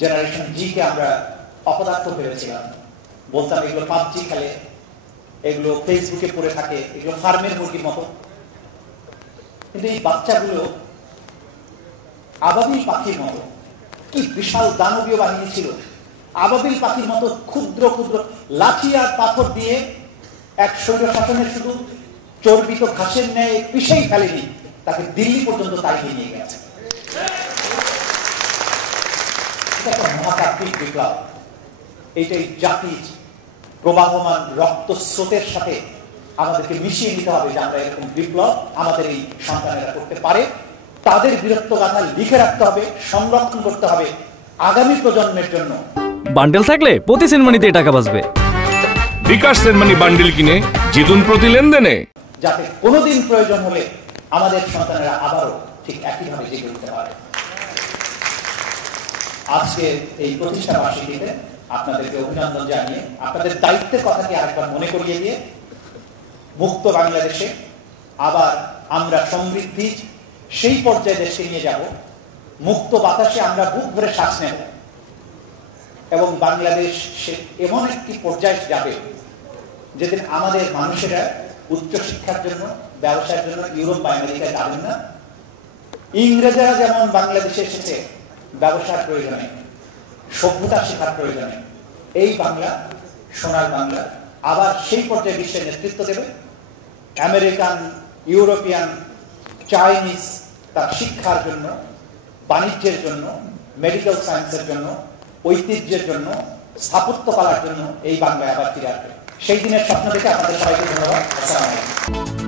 Generation জি কে আমরা অপদার্থ ভেবেছিলাম, বলতাম এগুলো পাবজি খেলে, এগুলো ফেসবুকে পড়ে থাকে, এগুলো ফার্মের মুরগির মতো। কিন্তু এই বাচ্চাগুলো আবাবিল পাখির মতো, কি বিশাল দানবীয় বাহিনী ছিল। আবাবিল পাখির মতো ক্ষুদ্র ক্ষুদ্র লাঠি আর পাথর দিয়ে এক স্বৈর শাসনের শুধু চর্বিত ঘাসের ন্যায় পিষেই ফেলেনি, তাকে দিল্লি পর্যন্ত তাড়িয়ে নিয়ে গেছে। এটা একটা মহাকাব্যিক বিপ্লব। এইটাই জাতির প্রবাহমান রক্তস্রোতের সাথে আমাদেরকে মিশিয়ে নিতে হবে যে আমরা এরকম বিপ্লব আমাদের এই সন্তানেরা করতে পারে। তাদের বীরত্বগাথা লিখে রাখতে হবে, সংরক্ষণ করতে হবে আগামী প্রজন্মের জন্য। বান্ডেল থাকলে প্রতি সেনমানিতে টাকা বাঁচবে। বিকাশ সেনমানি বান্ডেল কিনে জিতুন প্রতি লেনদেনে, যাতে কোনোদিন প্রয়োজন হলে আমাদের সন্তানেরা আবারও ঠিক একইভাবে জেগে উঠতে পারে। আজকে এই প্রতিষ্ঠা বার্ষিকীতে আপনাদেরকে অভিনন্দন জানিয়ে আপনাদের দায়িত্বের কথাটি আরেকবার মনে করিয়ে দিয়ে মুক্ত বাংলাদেশে আবার আমরা সমৃদ্ধি সেই পর্যায়ে দেশকে নিয়ে যাব, মুক্ত বাতাসে আমরা বুক ভরে শ্বাস নেব এবং বাংলাদেশ এমন একটি পর্যায়ে যাবে যেদিন আমাদের মানুষেরা উচ্চশিক্ষার জন্য, ব্যবসার জন্য ইউরোপ বা আমেরিকায় যাবেন না। ইংরেজরা যেমন বাংলাদেশে এসেছে ব্যবসার প্রয়োজনে, সভ্যতা শেখার প্রয়োজনে, এই বাংলা, সোনার বাংলা আবার সেই পর্যায়ে বিশ্বের নেতৃত্ব দেবে। আমেরিকান, ইউরোপিয়ান, চাইনিজ তার শিক্ষার জন্য, বাণিজ্যের জন্য, মেডিকেল সায়েন্সের জন্য, ঐতিহ্যের জন্য, স্থাপত্যকলার জন্য এই বাংলায় আবার ফিরে আসবে। সেই দিনের স্বপ্ন দেখে আপনাদের সবাইকে ধন্যবাদ। আসসালামু আলাইকুম।